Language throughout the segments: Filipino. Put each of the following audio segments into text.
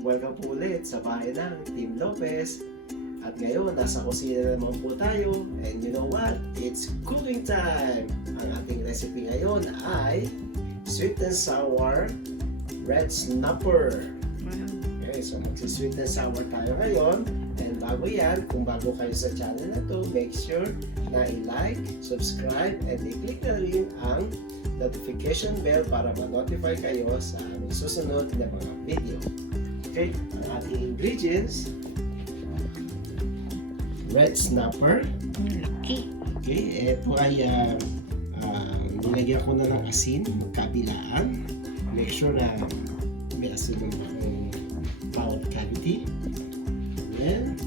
Welcome po ulit sa bahay ng Team Lopez. At ngayon, nasa kusina naman po tayo. And you know what? It's cooking time! Ang ating recipe ngayon ay sweet and sour red snapper. Okay, so magsi-sweet and sour tayo ngayon. And bago yan, kung bago kayo sa channel na to, make sure na i-like, subscribe, and i-click na rin ang notification bell para ma-notify kayo sa aming susunod na mga video. Okay, ang ating ingredients: red snapper. Okay, ito ay nilagyan ko na ng asin, magkabilaan. Make sure na may asin ng bawat cavity. Then,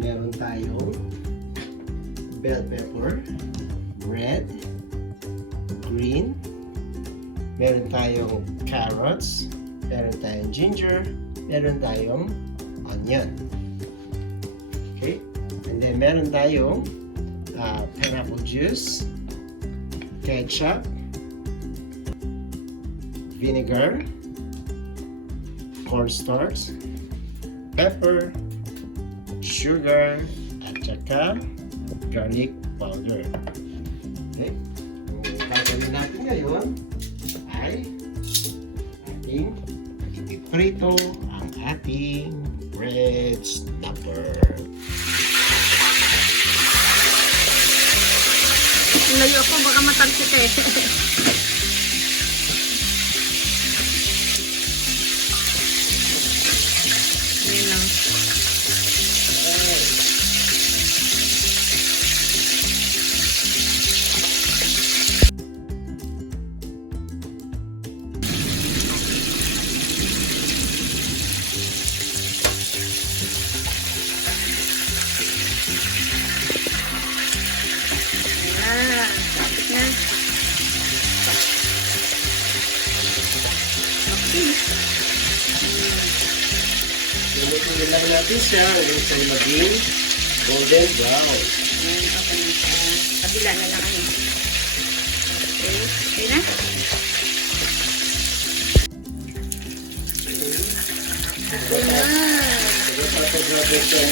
meron tayong bell pepper, red, green, meron tayong carrots, meron tayong ginger, meron tayong onion. Okay? And then meron tayong pineapple juice, ketchup, vinegar, cornstarch, pepper, sugar, at saka garlic powder. Okay? Ang gagawin natin ngayon ay ating ipiprito ang ating red snapper. Layo ko, baka matagsit eh. Ayun lang. Lutuin lang natin siya hanggang siya maging golden brown. Okay na siya. Kabila na lang kayo. Okay. Okay na? Pagkatapos natin siya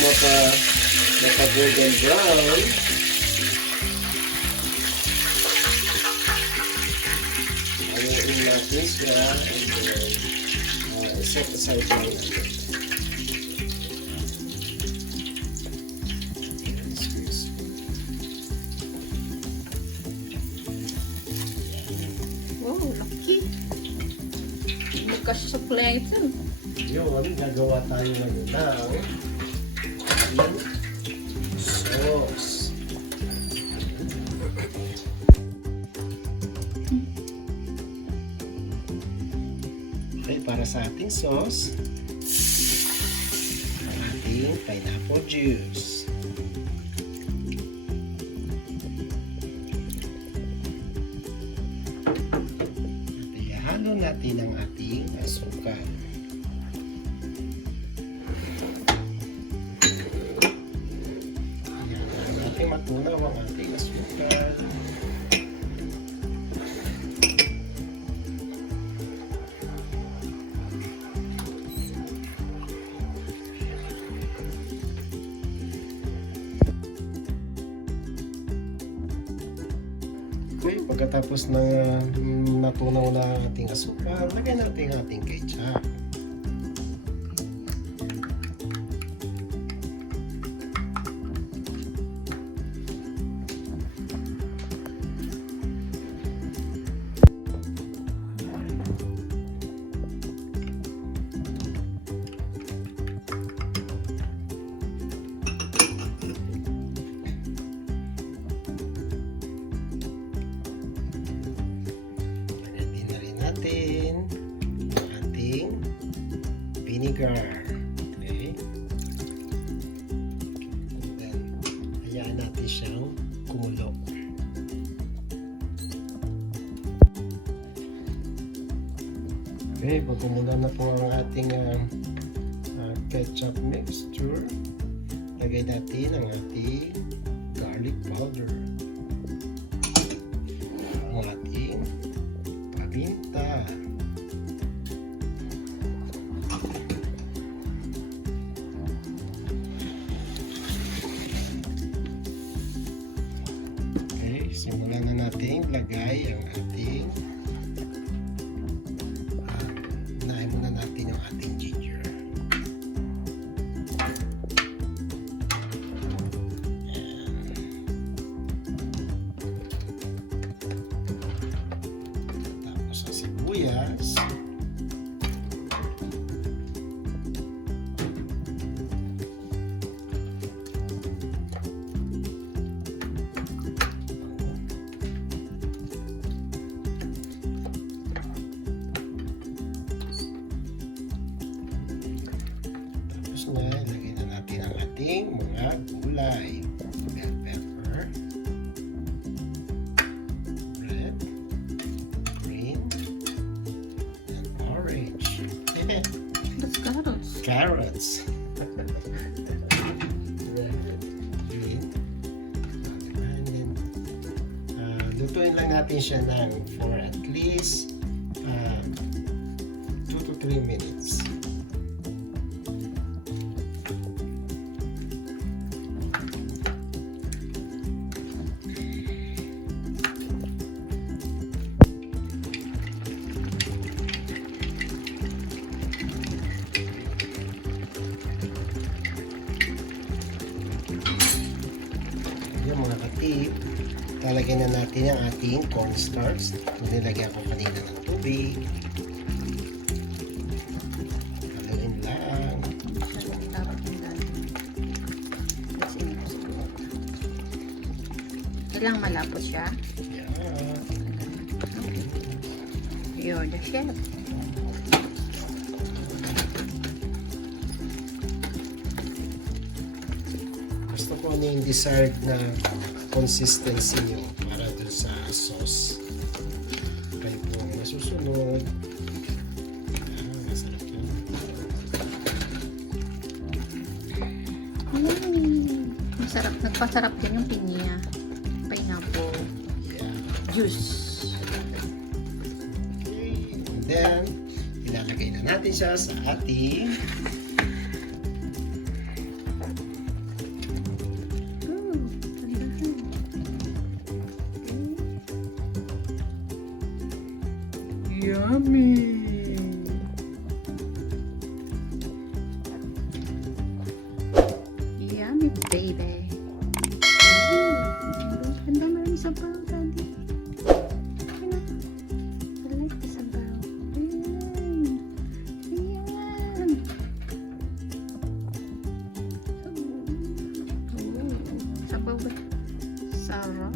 maka-golden brown, ayuin natin siya and set aside lang natin. Wow, laki. Bukas sa plate. Yun, gagawa tayo ngayon ng sauce. Okay, para sa ating sauce, ang ating pineapple juice. At ihalo natin ang ating asukal. Matunaw ang ating asukal. Okay, pagkatapos ng natunaw na ating asukal, lagyan natin ang ating ketchup. Natin ang ating vinegar. Okay. And then, hayaan natin siyang kumulo. Okay, pag kumulo na po ang ating ketchup mixture, lagay natin ang ating garlic powder. Ang ating paminta. simulan na natin lagay ang ating unahin muna natin yung ating ginger. Tapos ang sibuyas. Na ilagay na natin ang ating mga gulay. Bell pepper, red, green, and orange. That's carrots. Carrots. Red, green, and then lutuin lang natin siya for at least 2 to 3 minutes. Yung mga katip, lalagyan na natin ang ating cornstarch. Nilagyan ko kanina ng tubig. Haluin lang. Kailangan malapot siya. Yeah. You're the chef. Gusto ko ano yung desired na consistency nyo para dun sa sauce. Kayo po ang masusunod. Masarap yun. Masarap. Nagpasarap din yung pineapple Yeah. juice. Okay. And then, ilalagay na natin siya sa ating yummy! Yummy, baby. Ganda mo yung sabaw, daddy. Ano? I like the sabaw. Ayan. Ayan. Sabaw ba? Sarap.